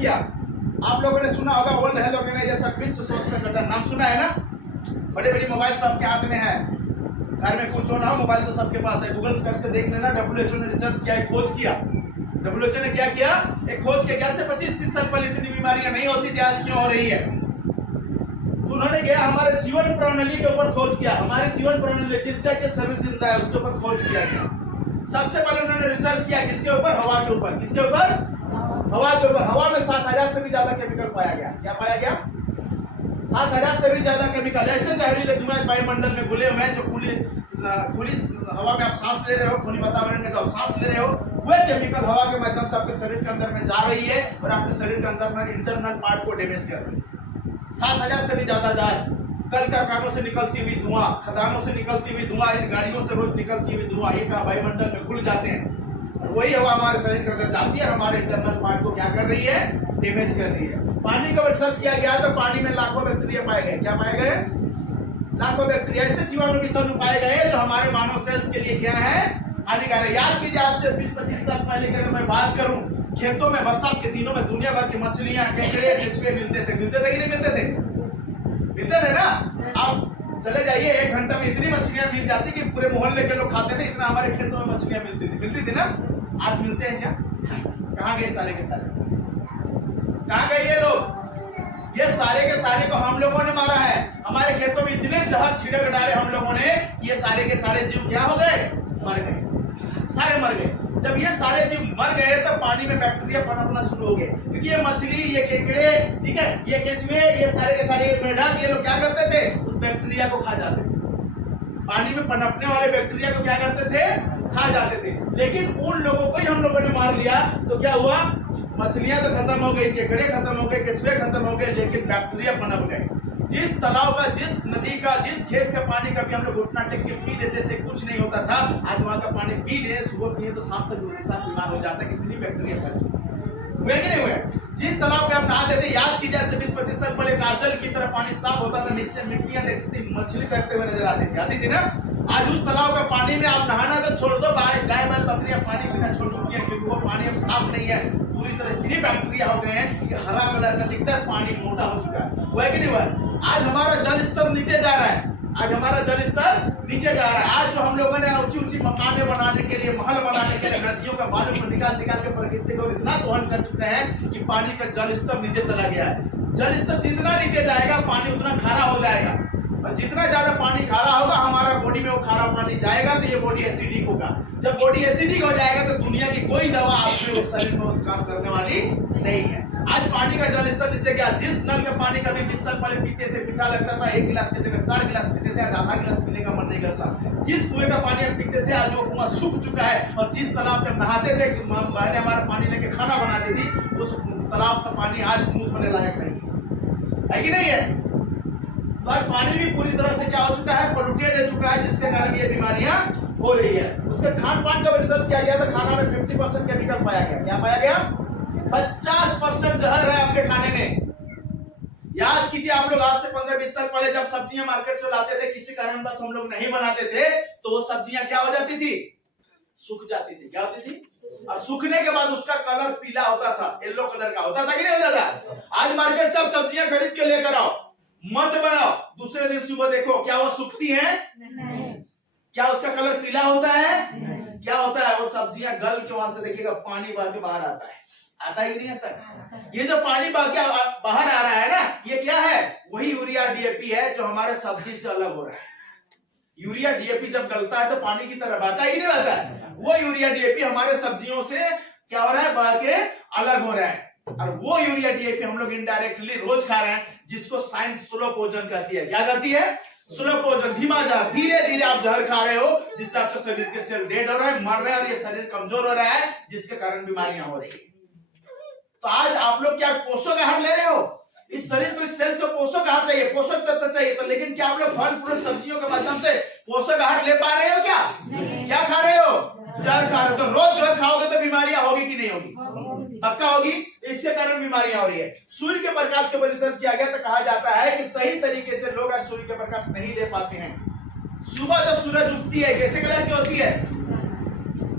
किया। आप लोगों ने सुना होगा वर्ल्ड हेल्थ ऑर्गेनाइजेशन, विश्व स्वास्थ्य संगठन, नाम सुना है ना? बड़े बड़ी मोबाइल सबके हाथ में है, घर में कुछ हो ना हो मोबाइल तो सबके पास है। गूगल करके देख लेना। WHO ने रिसर्च किया, एक खोज किया। WHO ने क्या किया? एक खोज किया। कैसे 25-30 साल पहले इतनी बीमारियां नहीं होती थी, आज क्यों हो रही है? उन्होंने गया हमारे जीवन प्रणाली के ऊपर खोज किया। हमारे जीवन प्रणाली जिससे कि शरीर जिंदा है उसके ऊपर खोज किया गया। सबसे पहले उन्होंने रिसर्च किया किसके ऊपर? हवा के ऊपर। किसके ऊपर? हवा के ऊपर। हवा में 7000 से भी ज्यादा केमिकल पाया गया। क्या पाया गया? 7000 से भी ज्यादा केमिकल ऐसे जहरीले धुएं वायुमंडल में घुले हुए हैं जो खुली हवा में आप सांस ले रहे हो, खुली वातावरण में तो आप सांस ले रहे हो, वह केमिकल हवा के माध्यम से आपके शरीर के अंदर में जा रही है और आपके शरीर के अंदर में इंटरनल पार्ट को डैमेज कर रही है। 7000 से भी ज्यादा जाए। कल कारखानों से निकलती हुई धुआं, खदानों से निकलती हुई धुआं, इन गाड़ियों से रोज निकलती हुई धुआं, ये वायुमंडल में घुल जाते हैं और वही हवा हमारे शरीर के अंदर जाती है और हमारे इंटरनल पार्ट को क्या कर रही है? डैमेज कर रही है। पानी का रिसर्च किया गया तो पानी में लाखों बैक्टीरिया पाए गए। क्या पाए गए? लाखों बैक्टीरिया, ऐसे जीवाणु विषाणु पाए गए जो हमारे मानव सेल्स के लिए क्या है? हानिकारक। याद कीजिए आज से 20-25 साल पहले की अगर मैं बात करूं, खेतों में बरसात के दिनों में दुनिया भर की मछलियां, केकड़े, केचुए मिलते थे कि नहीं मिलते थे? मिलते थे ना? आप चले जाइए 1 घंटा में इतनी मछलियां मिल जाती कि पूरे मोहल्ले के लोग खाते थे, इतना हमारे खेतों में मछलियां मिलती थी ना? आज मिलते हैं क्या? कहाँ गए सारे के सारे? कहाँ गए ये लोग? ये सारे के सारे को हम लोगों ने मारा है। हमारे खेतों में इतने जहर छिड़क डाले हम लोगों ने, ये सारे के सारे जीव क्या हो गए? मर गए, सारे मर गए। जब ये सारे जीव मर गए तो पानी में बैक्टीरिया पनपना शुरू हो गए, क्योंकि ये मछली, ये केकड़े, ठीक है, ये केचुए, ये सारे के सारे मेढक, ये लोग क्या करते थे? उस बैक्टीरिया को खा जाते थे। पानी में पनपने वाले बैक्टीरिया को क्या करते थे? खा जाते थे। लेकिन उन लोगों को ही हम लोगों ने मार लिया तो क्या हुआ? मछलियां तो खत्म हो गई, केकड़े खत्म हो गए, केचुए खत्म हो गए, लेकिन बैक्टीरिया पनप गए। जिस तालाब का, जिस नदी का, जिस खेत का पानी कभी हम लोग घुटना टेक के पी लेते थे, कुछ नहीं होता था, आज वहां का पानी पी ले, सुबह पिए तो शाम तक इंसान बीमार हो जाता है। कितनी बैक्टीरिया फैल चुकी है, हुए कि नहीं हुए? जिस तालाब पे हम नहाते थे, याद कीजिए से 20-25 साल पहले काजल की तरह पानी साफ होता था, नीचे मिट्टियां देखती थी, मछली तैरते हुए नजर आती थी, आती थी ना? आज उस तालाब का पानी में आप नहाना तो छोड़ दो, गाय बैल बकरियां पानी पीना छोड़ चुकी है, क्योंकि वो पानी अब साफ नहीं है। पूरी तरह इतनी बैक्टीरिया हो गए हैं कि हरा कलर का दिखता है, पानी मोटा हो चुका है। हुआ कि नहीं हुआ? आज हमारा जल स्तर नीचे जा रहा है। आज हमारा जल स्तर नीचे जा रहा है। आज जो हम लोगों ने ऊंची ऊंची मकानें बनाने के लिए, महल बनाने के लिए नदियों का बालू को निकाल के प्रकृति को इतना दोहन कर चुके हैं कि पानी का जल स्तर नीचे चला गया है। जल स्तर जितना नीचे जाएगा पानी उतना खारा हो जाएगा, और जितना ज्यादा पानी खारा होगा हमारा बॉडी में वो खारा पानी जाएगा तो ये बॉडी एसिडिक होगा। जब बॉडी एसिडिक हो जाएगा तो दुनिया की कोई दवा आपके शरीर में काम करने वाली नहीं है। आज पानी का जल स्तर नीचे गया। जिस नल का पानी कभी 20 साल पहले पीते थे, मीठा लगता था, 1 गिलास की जगह 4 गिलास पीते थे, आज आधा गिलास पीने का मन नहीं करता। जिस कुएं का पानी हम पीते थे, आज वो कुआं सूख चुका है। और जिस तालाब में नहाते थे, बहनें हमारा पानी लेके खाना बनाती थी, उस तालाब का पानी आज मुंह धोने लायक नहीं है कि नहीं है? तो आज पानी भी पूरी तरह से क्या हो चुका है? पोल्यूटेड हो चुका है, जिसके कारण ये बीमारियां हो रही है। उसके खान पान का रिसर्च किया गया था, खाना में 50% केमिकल पाया गया। क्या पाया गया? 50% जहर है आपके खाने में। याद कीजिए आप लोग आज से 15-20 साल पहले जब सब्जियां मार्केट से लाते थे, किसी कारण बस हम लोग नहीं बनाते थे, तो वो सब्जियां क्या हो जाती थी? सूख जाती थी। क्या होती थी? और सूखने के बाद उसका कलर पीला होता था, येलो कलर का होता था कि नहीं होता था? आज मार्केट से आप सब्जियां खरीद के लेकर आओ, मत बनाओ, दूसरे दिन सुबह देखो क्या वो सूखती है? नहीं। क्या उसका कलर पीला होता है? नहीं। क्या होता है? वो सब्जियां गल के वहां से देखिएगा पानी बह के बाहर आता है। आता ही नहीं आता? ये जो पानी बह के बाहर आ रहा है ना, ये क्या है? वही यूरिया डीएपी है जो हमारे सब्जी से अलग हो रहा है। यूरिया डीएपी जब गलता है तो पानी की तरह बहता है कि नहीं बहता है? वो यूरिया डीएपी हमारे सब्जियों से क्या हो रहा है? बह के अलग हो रहा है। और वो यूरिया डीएपी हम लोग इनडायरेक्टली रोज खा रहे हैं, जिसको साइंस स्लो पोजन कहती है। क्या कहती है? स्लो पोजन, धीमा जहर। धीरे धीरे आप जहर खा रहे हो, जिससे आपके शरीर के सेल डेड हो रहा है, मर रहे हैं, और ये शरीर कमजोर हो रहा है, जिसके कारण बीमारियां हो रही है। तो आज आप लोग क्या पोषक आहार ले रहे हो? इस शरीर को, इस सेल्स को पोषक आहार चाहिए, पोषक तत्व चाहिए, तो लेकिन क्या आप लोग फल फ्रूट सब्जियों के माध्यम से पोषक आहार ले पा रहे हो? क्या क्या खा रहे हो? जहर खा रहे हो। तो रोज जहर खाओगे तो बीमारियां होगी कि नहीं होगी? पक्का होगी। इसके कारण बीमारियां हो रही है। सूर्य के प्रकाश के ऊपर रिसर्च किया गया तो कहा जाता है कि सही तरीके से लोग आज सूर्य के प्रकाश नहीं ले पाते हैं। सुबह जब सूरज उगती है कैसे कलर की होती है?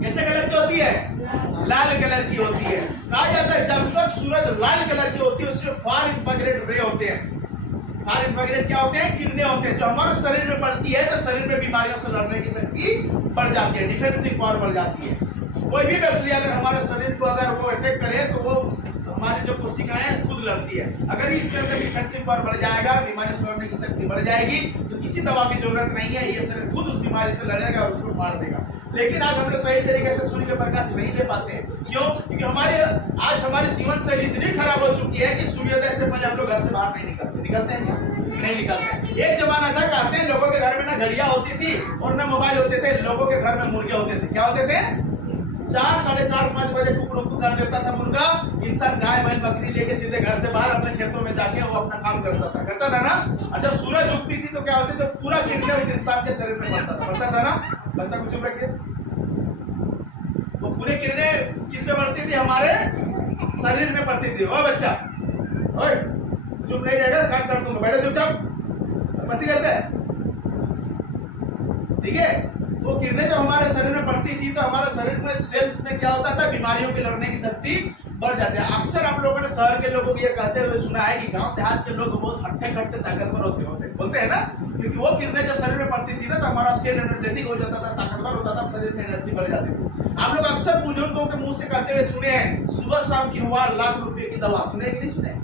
कैसे कलर की होती है? लाल कलर की होती है। कहा जाता है जब तक सूरज लाल कलर की होती है उसमें फार इंफ्रारेड रे होते हैं। फार इंफ्रारेड क्या होते हैं? किरणें होते हैं जो हमारे शरीर में पड़ती है तो शरीर में बीमारियों से लड़ने की शक्ति बढ़ जाती है, डिफेंसिव पावर बढ़ जाती है। कोई भी बैक्टीरिया अगर हमारे शरीर को अगर वो अटैक करे तो वो हमारी जो कोशिकाएं हैं खुद लड़ती है। अगर इसके अंदर डिफेंसिव पावर बढ़ जाएगा, बीमारी से लड़ने की शक्ति बढ़ जाएगी तो किसी दवा की जरूरत नहीं है, ये शरीर खुद उस बीमारी से लड़ेगा और उसको मार देगा। लेकिन आज हम लोग सही तरीके से सूर्य के प्रकाश नहीं ले पाते हैं। क्यों? क्योंकि आज हमारी जीवन शैली इतनी खराब हो चुकी है कि सूर्योदय से पहले हम लोग घर से बाहर नहीं निकलते। निकलते हैं क्या? नहीं निकलते हैं। एक जमाना था, कहते हैं लोगों के घर में ना घड़ियां होती थी और ना मोबाइल होते थे, लोगों के घर में मुर्गे होते थे। क्या होते थे? 4, साढ़े 4, 5 बजे कुकड़ू कर देता था मुर्गा। इंसान गाय बैल बकरी लेके सीधे घर से बाहर अपने खेतों में जाके वो अपना काम करता था ना। और जब सूरज उगती थी तो क्या होती थी? पूरा किरणें उस इंसान के शरीर में पड़ता था ना। बच्चा को चुप रखिए। वो पूरे किरणें किससे पड़ती थी? हमारे शरीर में पड़ती थी। ओ बच्चा, ओए चुप नहीं रहेगा काम कर दूंगा, बैठो चुपचाप। बस करते हैं, ठीक है। वो किरणें जब हमारे शरीर में पड़ती थी तो हमारे शरीर में सेल्स में क्या होता था? बीमारियों की लड़ने की शक्ति बढ़ जाती है। अक्सर आप लोगों ने शहर के लोगों को ये कहते हुए सुना है कि गांव देहात के लोग बहुत हट्टे-कट्टे ताकतवर होते बोलते हैं ना, क्योंकि वो किरणें जब शरीर में पड़ती थी ना तो हमारा सेल एनर्जेटिक हो जाता था, ताकतवर होता था, शरीर में एनर्जी बढ़ जाती थी। आप लोग अक्सर बुजुर्गों के मुंह से कहते हुए सुने हैं, सुबह शाम की हवा लाख रुपए की दवा। सुने कि नहीं सुने?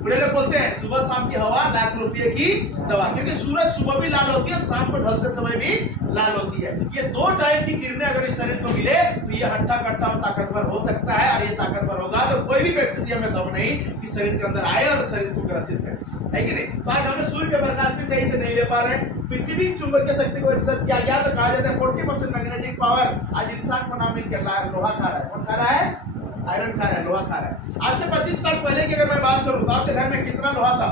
बड़े लोग बोलते हैं सुबह शाम की हवा लाख रुपए की दवा, क्योंकि सूरज सुबह भी लाल होती है, शाम को ढलते समय भी लाल होती है। ये 2 टाइप की किरणें अगर इस शरीर को मिले तो ये हट्टा कट्टा और ताकतवर हो सकता है। और ये ताकतवर होगा तो कोई भी बैक्टीरिया में दम नहीं कि शरीर के अंदर आए और शरीर को ग्रसित करे, है कि नहीं? तो आज हम सूर्य के प्रकाश भी सही से नहीं ले पा रहे हैं। पृथ्वी चुंबकीय शक्ति को रिसर्च किया गया तो कहा जाता है 40% मैग्नेटिक पावर आज इंसान को ना मिलकर लोहा खा रहा है। कौन खा रहा है? आयरन खा रहा है, लोहा खा रहा है। आज से 25 साल पहले की अगर मैं बात करूं तो आपके घर में कितना लोहा था?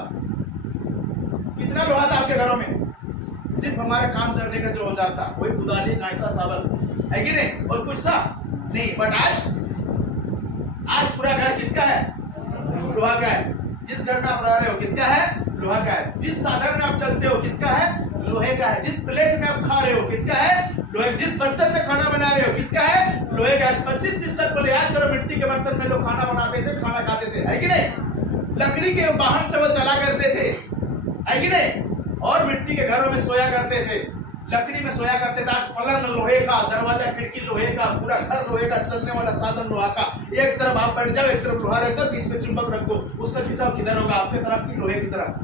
कितना लोहा था आपके घरों में? सिर्फ हमारा काम करने का जो औजार था वही कुदाली, कांटा, सावल, है कि नहीं? और कुछ था नहीं। बट आज पूरा घर किसका है? लोहा का है। जिस घर में आप रह रहे हो किसका है? लोहा का है। जिस साधन में आप चलते हो किसका है? लोहे का है। जिस प्लेट में आप खा रहे हो किसका है? लोहे। जिस बर्तन में खाना बना रहे हो किसका है? लोहे का। 25-30 साल पहले याद करो, मिट्टी के बर्तन में लोग खाना बनाते थे, खाना खाते थे, है कि नहीं? लकड़ी के वाहन से वो चला करते थे, है कि नहीं? और मिट्टी के घरों में सोया करते थे, लकड़ी में सोया करते थे। आज पलंग लोहे का, दरवाजा खिड़की लोहे का, पूरा घर लोहे का, चलने वाला साधन लोहा का। एक तरफ आप बैठ जाओ, एक तरफ लोहा रख दो, बीच में चुंबक रख दो, उसका खिंचाव किधर होगा? आपके तरफ की लोहे की तरफ?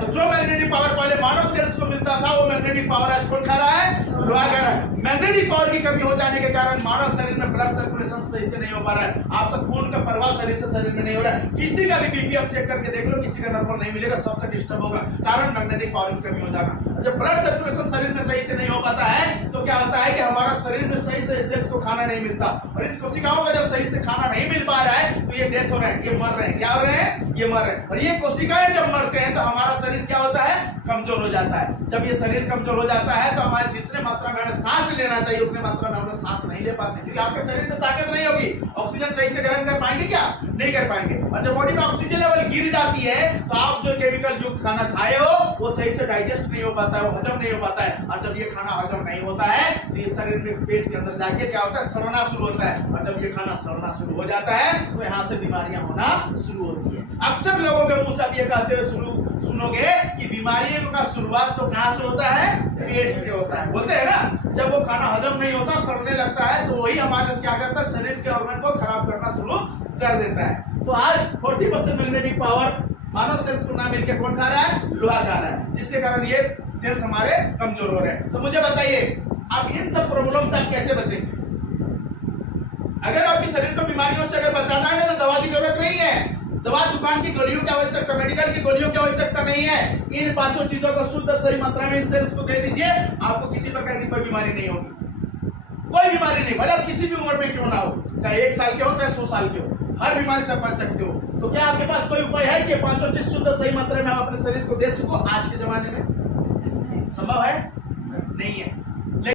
तो जो मैग्नेटिक पावर पहले मानव सेल्स को मिलता था वो मैग्नेटिक पावर आज कौन खा रहा है? लोहा खा रहा है। मैग्नेटिक पावर की कमी हो जाने के कारण मानव शरीर में ब्लड सर्कुलेशन सही से नहीं हो पा रहा है। आपका खून का प्रवाह शरीर से शरीर में नहीं हो रहा है। किसी का भी बीपी आप चेक करके देख लो, किसी का नॉर्मल नहीं मिलेगा, सबका डिस्टर्ब होगा, कारण मैग्नेटिक पावर की कमी हो जाना। जब ब्लड सर्कुलेशन शरीर में सही से नहीं हो पाता है तो क्या होता है कि हमारा शरीर में सही से सेल्स को खाना नहीं मिलता, और इन कोशिकाओं का जब सही से खाना नहीं मिल पा रहा है तो ये डेथ हो रहे हैं, ये मर रहे हैं। क्या हो रहे हैं? ये मर रहे हैं। और ये कोशिकाएं जब मरते हैं तो हमारा शरीर क्या होता है? कमजोर हो जाता है। जब ये शरीर कमजोर हो जाता है तो हमारे जितने मात्रा में सांस लेना चाहिए उतने मात्रा में हम लोग सांस नहीं ले पाते, क्योंकि आपके शरीर में ताकत नहीं होगी। ऑक्सीजन सही से ग्रहण कर पाएंगे क्या? नहीं कर पाएंगे। और जब बॉडी में ऑक्सीजन लेवल गिर जाती है तो आप जो केमिकल युक्त खाना खाए हो वो सही से डाइजेस्ट नहीं हो पाता है, वो हजम नहीं हो पाता है। और जब ये खाना हजम नहीं होता है तो ये शरीर में पेट के अंदर जाके क्या होता है? सड़ना शुरू होता है। और जब ये खाना सड़ना शुरू हो जाता है तो यहाँ से बीमारियां होना शुरू होती है। अक्सर लोगों के मुंह से आप ये कहते हुए सुनोगे कि बीमारियों का शुरुआत तो कहां से होता है? पेट से होता है। बोलते हैं ना, जब वो खाना हजम नहीं होता, सड़ने लगता है, तो वही हमारे क्या करता है? शरीर के ऑर्गन को खराब करना शुरू कर देता है। तो आज 40% मैग्नेटिक पावर मानव सेल्स को ना मिलकर कौन खा रहा है? लोहा खा रहा है, जिसके कारण ये सेल्स हमारे कमजोर हो रहे हैं। तो मुझे बताइए, आप इन सब प्रॉब्लम से आप कैसे बचेंगे? अगर आपके शरीर को बीमारियों से अगर बचाना है तो दवा की जरूरत नहीं है। दवा दुकान की गोलियों की आवश्यकता, मेडिकल की गोलियों की आवश्यकता नहीं है। इन 5 चीजों को शुद्ध सही मात्रा में सेल्स को दे दीजिए, आपको किसी प्रकार की कोई बीमारी नहीं होगी। कोई बीमारी नहीं, भले आप किसी भी उम्र में क्यों ना हो, चाहे 1 साल के हो चाहे 100 साल के हो, हर बीमारी से बच सकते हो। तो क्या आपके पास कोई उपाय है कि 5 चीज शुद्ध सही मात्रा में हम अपने शरीर को दे सको? आज के जमाने में संभव है? नहीं है।